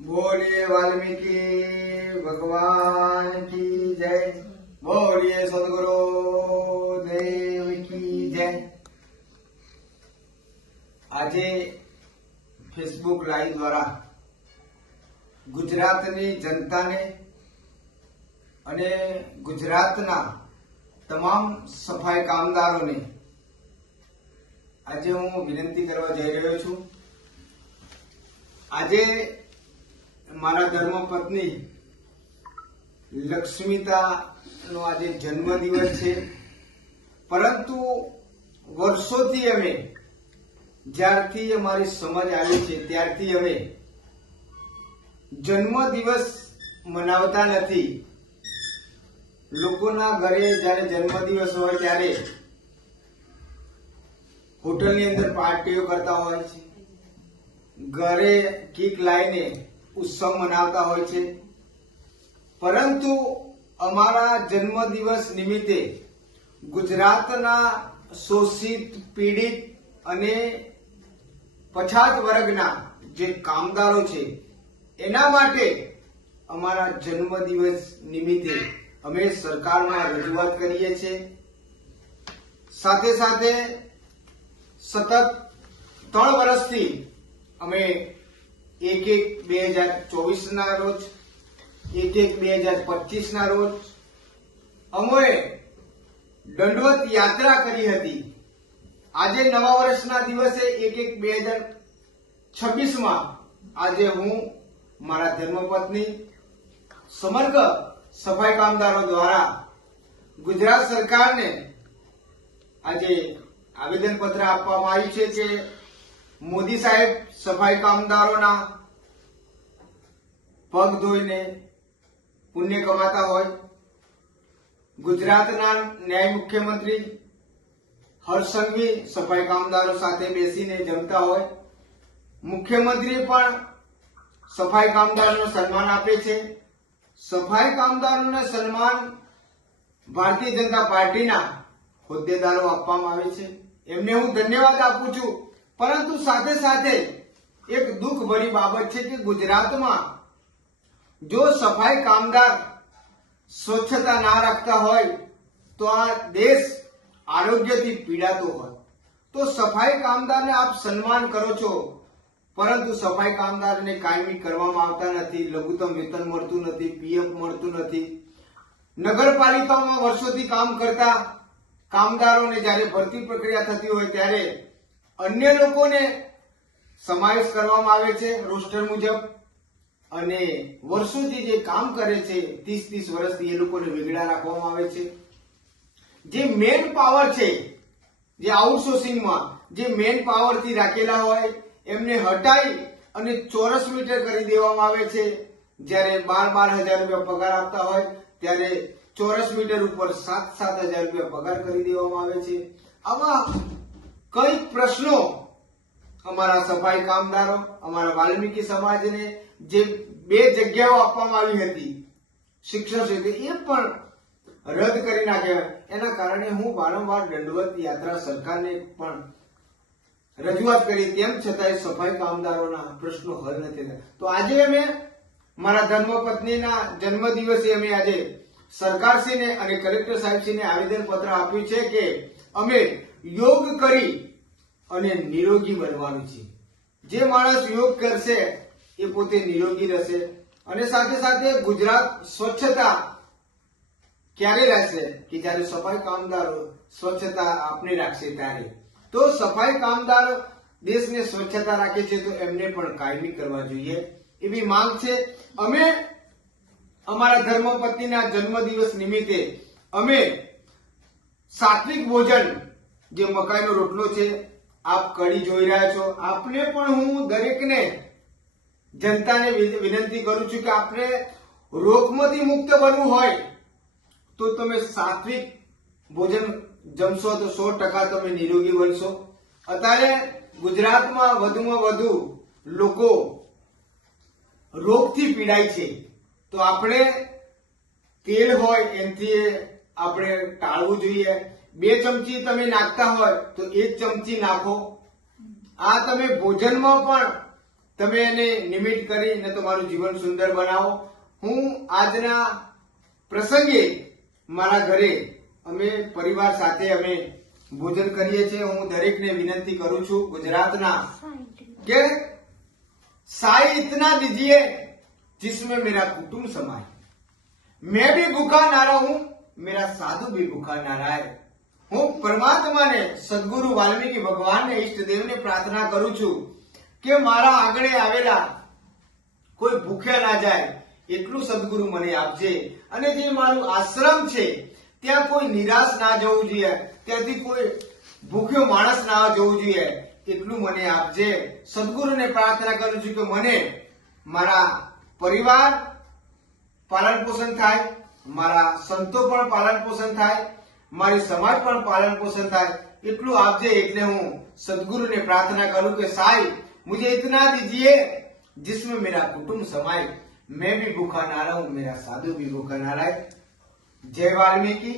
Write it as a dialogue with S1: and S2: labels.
S1: બોલીએ વાલ્મીકી ભગવાન કી જય બોલીએ સદગુરુ દેવ કી જય આજે ફેસબુક લાઈવ દ્વારા ગુજરાતની જનતાને અને ગુજરાતના તમામ સફાઈ કામદારોને આજે હું વિનંતી કરવા જઈ રહ્યો છું. આજે મારા ધર્મપત્ની લક્ષ્મીતા નો આજે જન્મદિવસ છે. પરંતુ વર્ષોથી અમે જ્યારથી અમારી સમજ આવી છે, ત્યારથી અમે જન્મદિવસ મનાવતા નથી. લોકોના ઘરે જ્યારે જન્મદિવસ હોય ત્યારે હોટલની અંદર પાર્ટીઓ કરતા હોય છે. ઘરે કીક લાવીને ઉત્સવ મનાવતા હોય છે. પરંતુ અમારા જન્મદિવસ નિમિત્તે ગુજરાતના શોષિત, પીડિત અને પછાત વર્ગના જે કામદારો છે, એના માટે અમારા જન્મદિવસ નિમિત્તે અમે સરકારમાં રજૂઆત કરીએ છીએ. સાથે સાથે સતત ત્રણ વર્ષથી અમે એક એક બે હજાર ચોવીસ ના રોજ, એક એક બે હજાર પચીસ ના રોજ અમે દંડવત યાત્રા કરી હતી. આજે નવા વર્ષના દિવસે એક એક બે હજાર છવ્વીસમાં આજે હું, મારા ધર્મપત્ની, સમગ્ર સફાઈ કામદારો દ્વારા ગુજરાત સરકારને આજે આવેદન પત્ર આપવામાં આવ્યું છે કે મોદી સાહેબ સફાઈ કામદારોના પગ ધોઈને પુણ્ય કમાતા હોય. ગુજરાતના ન્યાય મુખ્યમંત્રી હર્ષસંઘવી સફાઈ કામદારો સાથે બેસીને જમતા હોય. મુખ્યમંત્રી પણ સફાઈ કામદારોને સન્માન આપે છે. સફાઈ કામદારોને સન્માન ભારતીય જનતા પાર્ટીના હોદ્દેદારો આપવામાં આવે છે. એમને હું ધન્યવાદ આપું છું. પરંતુ સાથે સાથે એક દુઃખ ભરી બાબત છે કે ગુજરાતમાં જો સફાઈ કામદાર સ્વચ્છતા ના રાખતા હોય, તો આ દેશ આરોગ્યથી પીડાતો હોય. તો સફાઈ કામદારને આપ સન્માન કરો છો. પરંતુ સફાઈ કામદારને કાયમી કરવામાં આવતા નથી, લઘુત્તમ વેતન મળતું નથી, પીએફ મળતું નથી. નગરપાલિકામાં વર્ષોથી કામ કરતા કામદારોને જ્યારે ભરતી પ્રક્રિયા થતી હોય ત્યારે અન્ય લોકોને સમાવેશ કરવામાં આવે છે રોસ્ટર મુજબ. અને વર્ષોથી જે કામ કરે છે ત્રીસ ત્રીસ વર્ષથી એ લોકોને વેગળા રાખવામાં આવે છે. જે મેન પાવર છે, જે આઉટસોર્સિંગમાં જે મેન પાવરથી રાખેલા હોય, એમને હટાઈ અને ચોરસ મીટર કરી દેવામાં આવે છે. જ્યારે બાર બાર હજાર રૂપિયા પગાર આપતા હોય, ત્યારે ચોરસ મીટર ઉપર સાત સાત હજાર રૂપિયા પગાર કરી દેવામાં આવે છે. આવા કઈ પ્રશ્નો અમારા સફાઈ કામદારો, અમારા વાલ્મીકી સમાજને જે બે જગ્યાઓ આપવામાં આવી હતી, શિક્ષણ ક્ષેત્રે, એ પણ રદ કરી નાખ્યા. એના કારણે હું વારંવાર દંડવત યાત્રા સરકારને પણ રજૂઆત કરી, તેમ છતાંય સફાઈ કામદારોના પ્રશ્નો હલ નથી થયા. તો આજે અમે મારા ધર્મપત્નીના જન્મદિવસે અમે આજે સરકારશ્રીને અને કલેક્ટર સાહેબશ્રીને આવેદન પત્ર આપ્યું છે કે અમે યોગ કરી અને નિરોગી બનવાનું છે જે માણસ યોગ કરશે એ પોતે નિરોગી રહેશે અને સાથે સાથે ગુજરાત સ્વચ્છતા ક્યારે રાખશે? કે જ્યારે સફાઈ કામદારો સ્વચ્છતા આપણે રાખશે ત્યારે. તો સફાઈ કામદાર દેશને સ્વચ્છતા રાખે છે તો એમને પણ કાયમી કરવા જોઈએ. એવી માંગ છે. અમે અમારા ધર્મપતિના જન્મદિવસ નિમિત્તે અમે સાત્વિક ભોજન જે મકાઈનો રોટલો છે, આપ કડી જોઈ રહ્યા છો. આપને પણ હું દરેકને જનતાને વિનંતી કરું છું કે આપણે રોગમાંથી મુક્ત બનવું હોય તો તમે સાત્વિક ભોજન જમશો તો સો ટકા તમે નિરોગી બનશો. અત્યારે ગુજરાતમાં વધુમાં વધુ લોકો રોગથી પીડાય છે. તો આપણે તેલ હોય એનાથી આપણે ટાળવું જોઈએ. બે ચમચી તમે નાખતા હોય તો એક ચમચી નાખો. આ તમે ભોજનમાં પણ તમે એને નિમિત્ત કરીને તમારું જીવન સુંદર બનાવો. હું આજના પ્રસંગે મારા ઘરે અમે પરિવાર સાથે અમે ભોજન કરીએ છીએ. હું દરેકને વિનંતી કરું છું ગુજરાતના કે સાઈ ઇતના દીજીએ. जिसमें मेरा कुटुंब समाए मैं भी भूखा ना रहूं मेरा साधु भी भूखा ना रहे હું પરમાત્માને સદગુરુ વાલ્મીકી ભગવાનને ઈષ્ટદેવને પ્રાર્થના કરું છું કે મારા આગળ આવેલા કોઈ ભૂખ્યા ના જાય એટલું સદગુરુ મને આપજે અને જે મારું આશ્રમ છે ત્યાં કોઈ નિરાશ ના જવું જોઈએ ત્યાંથી કોઈ ભૂખ્યો માણસ ના જવું જોઈએ એટલું મને આપજે સદગુરુને પ્રાર્થના કરું છું કે મને મારા પરિવાર પાલન પોષણ થાય મારા સંતો પણ પાલન પોષણ થાય મારી સમાજ પણ પાલન પોષણ થાય એટલું આપજે એટલે હું સદગુરુને પ્રાર્થના કરું કે સાઈ मुझे इतना दीजिए जिसमें मेरा कुटुंब समाये मैं भी भूखा ना रहूं मेरा साधु भी भूखा ना रहे जय वाल्मीकि